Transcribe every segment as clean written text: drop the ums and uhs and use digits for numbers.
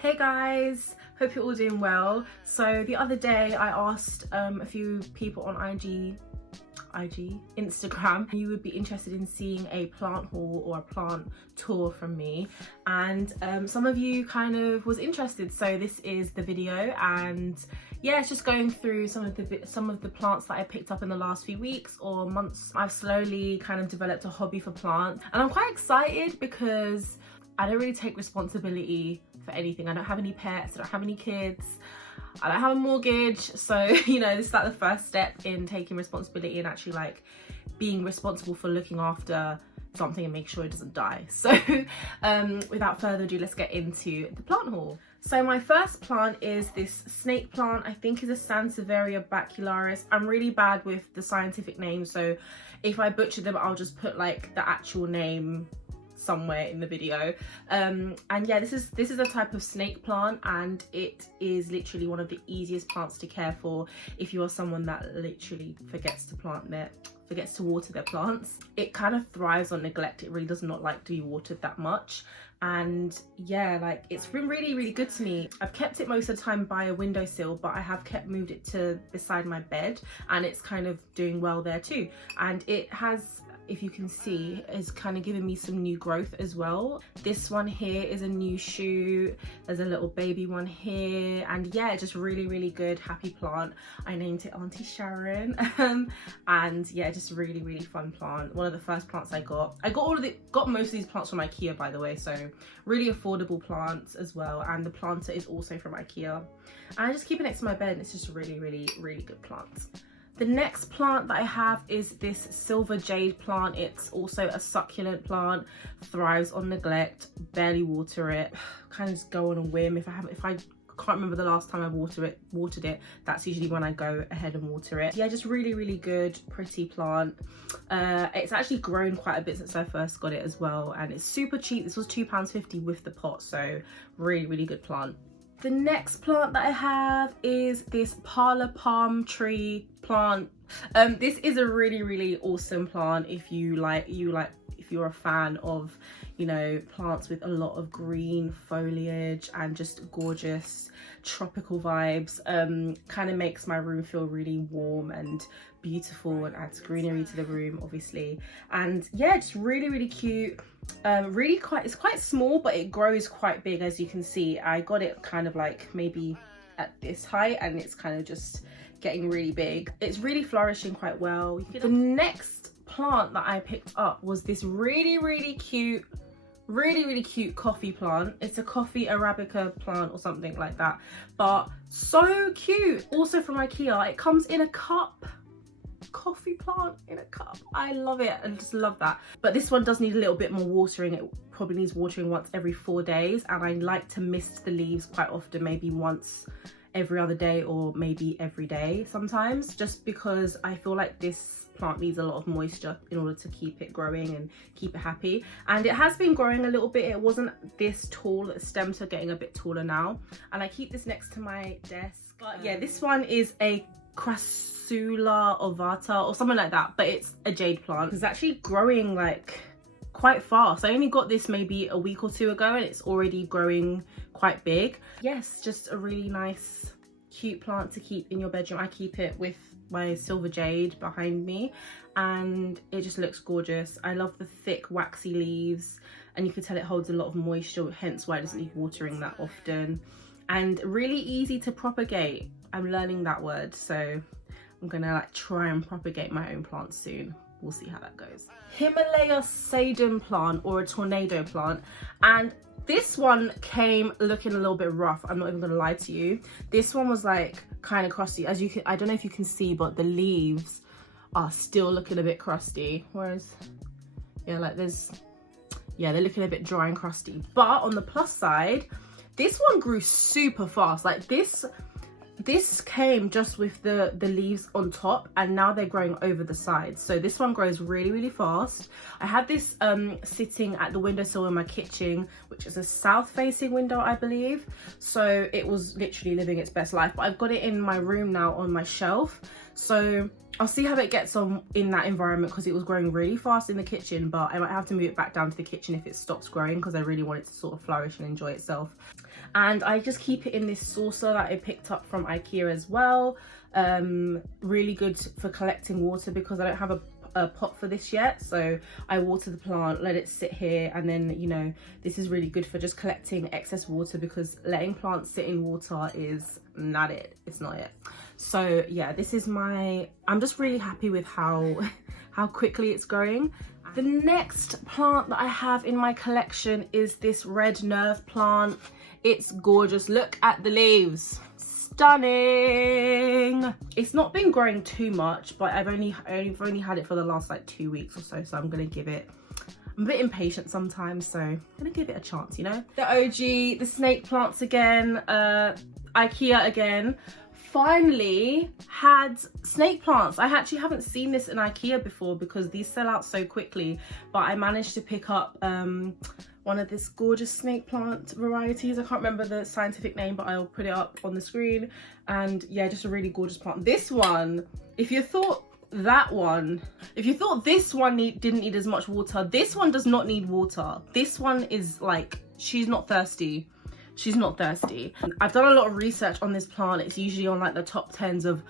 Hey guys, hope you're all doing well. So the other day I asked a few people on Instagram you would be interested in seeing a plant haul or a plant tour from me, and some of you kind of was interested, so this is the video. And yeah, it's just going through some of the plants that I picked up in the last few weeks or months. I've slowly kind of developed a hobby for plants, and I'm quite excited because I don't really take responsibility for anything. I don't have any pets, I don't have any kids, I don't have a mortgage, so you know, this is like the first step in taking responsibility and actually like being responsible for looking after something and make sure it doesn't die. So without further ado, let's get into the plant haul. So my first plant is this snake plant. I think is a SANSEVIERIA bacularis. I'm really bad with the scientific name, so if I butcher them I'll just put like the actual name somewhere in the video. And yeah, this is a type of snake plant, and it is literally one of the easiest plants to care for if you are someone that literally forgets to water their plants. It kind of thrives on neglect. It really does not like to be watered that much, and yeah, like it's been really good to me. I've kept it most of the time by a windowsill, but I have moved it to beside my bed, and it's kind of doing well there too. And it has, if you can see, is kind of giving me some new growth as well. This one here is a new shoot. There's a little baby one here, and yeah, just really good, happy plant. I named it Auntie Sharon. And yeah, just really fun plant. One of the first plants I got most of these plants from IKEA, by the way, so really affordable plants as well. And the planter is also from IKEA, and I just keep it next to my bed, and it's just a really good plant. The next plant that I have is this silver jade plant. It's also a succulent plant, thrives on neglect, barely water it, kind of just go on a whim. If I can't remember the last time I watered it, that's usually when I go ahead and water it. Yeah, just really good, pretty plant. It's actually grown quite a bit since I first got it as well, and it's super cheap. This was £2.50 with the pot, so really good plant. The next plant that I have is this parlour palm tree plant. This is a really awesome plant if you're a fan of, you know, plants with a lot of green foliage and just gorgeous tropical vibes. Kind of makes my room feel really warm and beautiful, and adds greenery to the room, obviously. And yeah, just really cute. It's quite small, but it grows quite big, as you can see. I got it kind of like maybe at this height, and it's kind of just getting really big. It's really flourishing quite well. The next plant that I picked up was this really cute coffee plant. It's a coffee Arabica plant or something like that, but so cute. Also from IKEA. It comes in a cup. Coffee plant in a cup. I love it. I just love that. But this one does need a little bit more watering. It probably needs watering once every 4 days, and I like to mist the leaves quite often, maybe once every other day or maybe every day sometimes, just because I feel like this plant needs a lot of moisture in order to keep it growing and keep it happy. And it has been growing a little bit. It wasn't this tall. The stems are getting a bit taller now, and I keep this next to my desk. But yeah, this one is a CRASSULA OVATA or something like that, but it's a jade plant. It's actually growing like quite fast. I only got this maybe a week or 2 ago, and it's already growing quite big. Yes, just a really nice cute plant to keep in your bedroom. I keep it with my silver jade behind me, and it just looks gorgeous. I love the thick waxy leaves, and you can tell it holds a lot of moisture, hence why it doesn't need watering that often, and really easy to propagate. I'm learning that word, so I'm gonna like try and propagate my own plants soon. We'll see how that goes. Himalaya SEDUM plant, or a tornado plant, and this one came looking a little bit rough. I'm not even gonna lie to you. This one was like kind of crusty, as you can, I don't know if you can see, but the leaves are still looking a bit crusty, whereas yeah, like they're looking a bit dry and crusty. But on the plus side, this one grew super fast. Like this came just with the leaves on top, and now they're growing over the sides. So this one grows really fast. I had this sitting at the windowsill in my kitchen, which is a south facing window, I believe. So it was literally living its best life, but I've got it in my room now on my shelf. So I'll see how it gets on in that environment, because it was growing really fast in the kitchen, but I might have to move it back down to the kitchen if it stops growing, because I really want it to sort of flourish and enjoy itself. and I just keep it in this saucer that I picked up from IKEA as well. Really good for collecting water because I don't have a pot for this yet, so I water the plant, let it sit here, and then, you know, this is really good for just collecting excess water because letting plants sit in water is not it. It's not it. So yeah, this is I'm just really happy with how quickly it's growing. The next plant that I have in my collection is this red nerve plant. It's gorgeous. Look at the leaves. Stunning. It's not been growing too much, but I've only had it for the last like 2 weeks or so, so I'm gonna give it, I'm a bit impatient sometimes, so I'm gonna give it a chance, you know. The OG, the snake plants again, IKEA again. Finally had snake plants. I actually haven't seen this in IKEA before because these sell out so quickly, but I managed to pick up one of this gorgeous snake plant varieties. I can't remember the scientific name, but I'll put it up on the screen. And yeah, just a really gorgeous plant. This one, if you thought this one didn't need as much water, this one does not need water. This one is like, she's not thirsty. She's not thirsty. I've done a lot of research on this plant. It's usually on like the top 10s of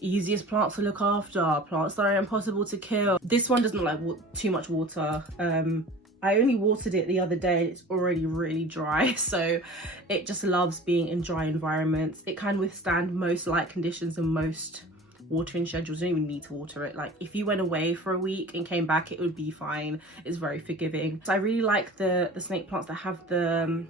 easiest plants to look after, plants that are impossible to kill. This one doesn't like too much water. I only watered it the other day and it's already really dry, so it just loves being in dry environments. It can withstand most light conditions and most watering schedules. You don't even need to water it. Like if you went away for a week and came back, it would be fine. It's very forgiving. So I really like the snake plants that have the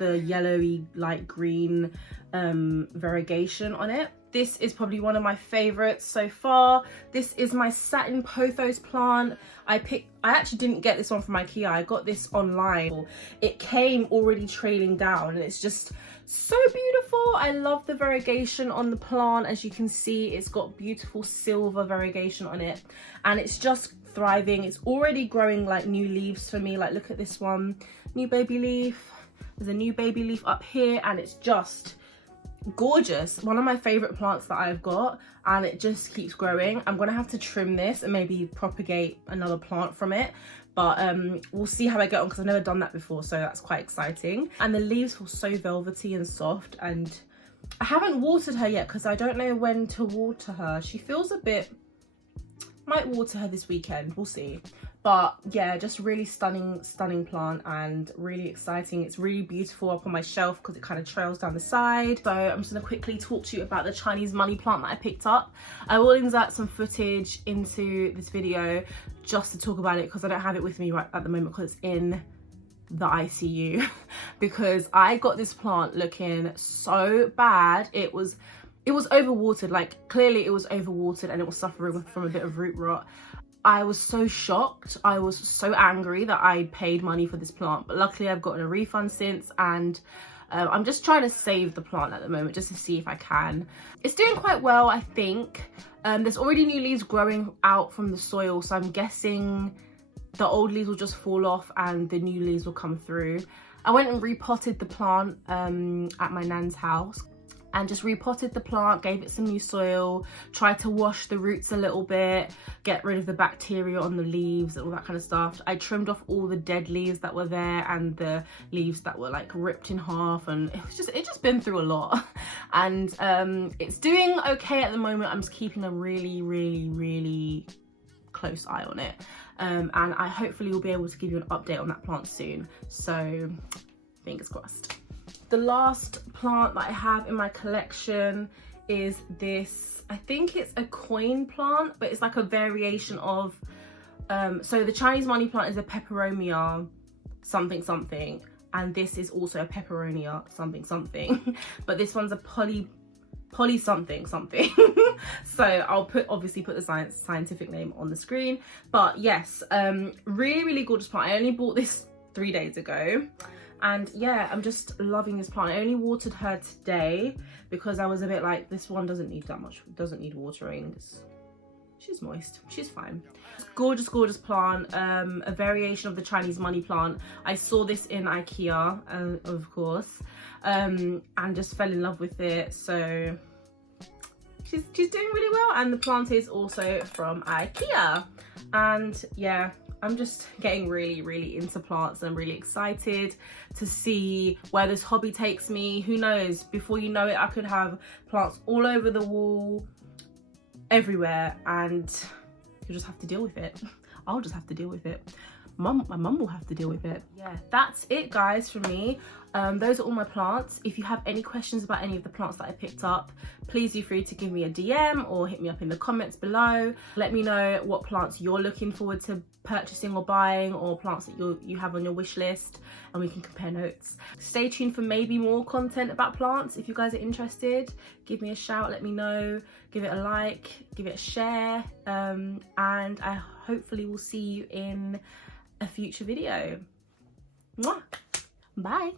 yellowy light green variegation on it. This is probably one of my favorites so far. This is my satin pothos plant. I actually didn't get this one from IKEA. I got this online. It came already trailing down and it's just so beautiful. I love the variegation on the plant. As you can see, it's got beautiful silver variegation on it and it's just thriving. It's already growing like new leaves for me. Like look at this one, new baby leaf. There's a new baby leaf up here and it's just gorgeous. One of my favorite plants that I've got, and it just keeps growing. I'm gonna have to trim this and maybe propagate another plant from it, but we'll see how I get on because I've never done that before, so that's quite exciting. And the leaves feel so velvety and soft, and I haven't watered her yet because I don't know when to water her. She feels a bit, might water her this weekend, we'll see. But yeah, just really stunning plant and really exciting. It's really beautiful up on my shelf because it kind of trails down the side. So I'm just gonna quickly talk to you about the Chinese money plant that I picked up. I will insert some footage into this video just to talk about it because I don't have it with me right at the moment because it's in the ICU because I got this plant looking so bad. It was overwatered, like clearly it was overwatered and it was suffering from a bit of root rot. I was so shocked. I was so angry that I paid money for this plant, but luckily I've gotten a refund since, and I'm just trying to save the plant at the moment just to see if I can. It's doing quite well, I think. There's already new leaves growing out from the soil, so I'm guessing the old leaves will just fall off and the new leaves will come through. I went and repotted the plant at my nan's house. And just repotted the plant, gave it some new soil, tried to wash the roots a little bit, get rid of the bacteria on the leaves and all that kind of stuff. I trimmed off all the dead leaves that were there and the leaves that were like ripped in half, and it's just been through a lot. And it's doing okay at the moment. I'm just keeping a really close eye on it. And I hopefully will be able to give you an update on that plant soon. So fingers crossed. The last plant that I have in my collection is this, I think it's a coin plant, but it's like a variation of, so the Chinese money plant is a Peperomia something, and this is also a Peperonia something, but this one's a poly something. So I'll obviously put the scientific name on the screen. But yes, really gorgeous plant. I only bought this 3 days ago. And yeah, I'm just loving this plant. I only watered her today because I was a bit like, this one doesn't need that much, doesn't need watering. She's moist, she's fine. Gorgeous plant, a variation of the Chinese money plant. I saw this in IKEA, of course, and just fell in love with it. So she's doing really well, and the plant is also from IKEA. And yeah, I'm just getting really into plants, and I'm really excited to see where this hobby takes me. Who knows, before you know it, I could have plants all over the wall, everywhere, and you'll just have to deal with it. I'll just have to deal with it. My mum will have to deal with it. Yeah, that's it guys from me. Those are all my plants. If you have any questions about any of the plants that I picked up, please do free to give me a DM or hit me up in the comments below. Let me know what plants you're looking forward to purchasing or buying, or plants that you have on your wish list, and we can compare notes. Stay tuned for maybe more content about plants. If you guys are interested, give me a shout, let me know, give it a like, give it a share, and I hopefully will see you in a future video. Mwah! Bye.